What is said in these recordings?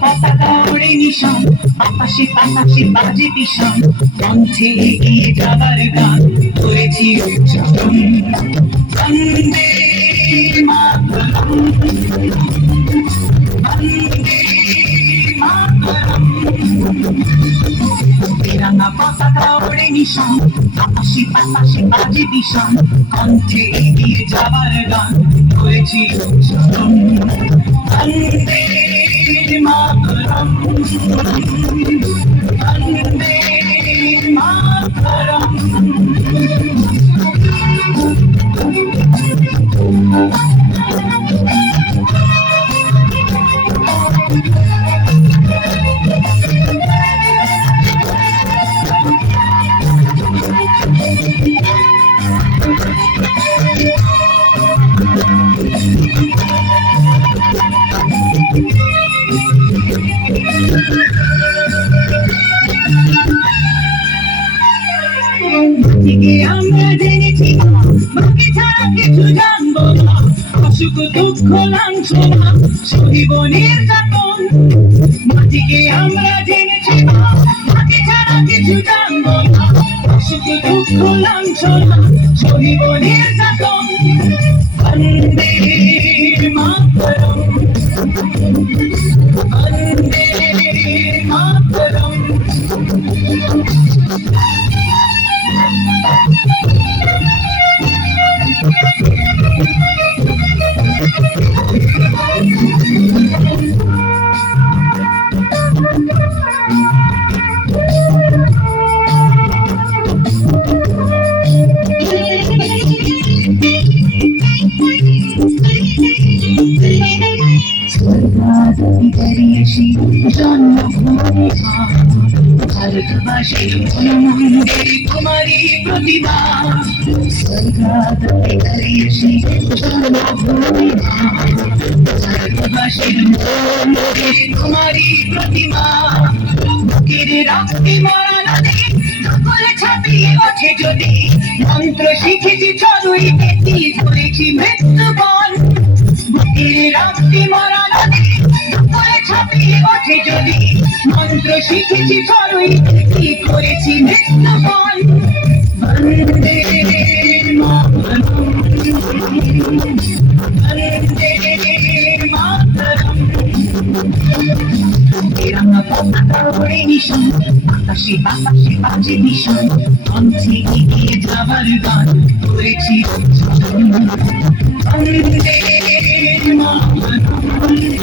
পতাকা ওড়ে নিশান, আকাশে বাতাসে বাজে বিষাণ, কণ্ঠে এগিয়ে যাবার গান করেছি উচ্চারণ। বন্দে মাতরম, বন্দে মাতরম। তিরঙ্গা পতাকা ওড়ে নিশান, আকাশে বাতাসে বাজে বিষাণ, কণ্ঠে এগিয়ে যাবার গান করেছি উচ্চারণ। বন্দে মাতরম, বন্দে মাতরম। আমরা জেনেছি বাকি ছাড়া কিছু জানবো না, অসুখ দুঃখ লাঞ্ছনা সহিব নির্যাতন। মাটিকে আমরা জেনেছি বাকি ছাড়া কিছু জানবো না, অসুখ দুঃখ লাঞ্ছনা সহিব নির্যাতন। বন্দে মাতরম, বন্দে মাতরম। জন্মভূমি ভারতবাসীর মনমন্দিরে তোমারই প্রতিভা। জন্মভূমি ভারতবাসীর মনমন্দিরে তোমারই প্রতিমা। বুকের রক্তে মরা নদী সকলে ছাপিয়ে ওঠে যদি, মন্ত্র শিখেছি চড়ুই পেটি করেছি মৃত্যুবরণ। বুকের রক্তে মরা নদী সকলে ছাপিয়ে ওঠে যদি, মন্ত্র শিখেছি চড়ুই পেটি করেছি মৃত্যুবরণ। বন্দে মাতরম, বন্দে মাতরম। তিরঙ্গা পতাকা ওড়ে নিশান, আকাশে বাতাসে বাজে বিষাণ, কণ্ঠে এগিয়ে যাবার গান করেছি উচ্চারণ। বন্দে মাতরম, বন্দে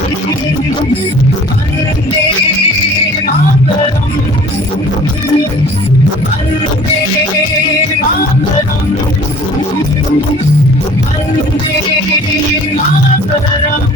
মাতরম, বন্দে মাতরম, বন্দে মাতরম।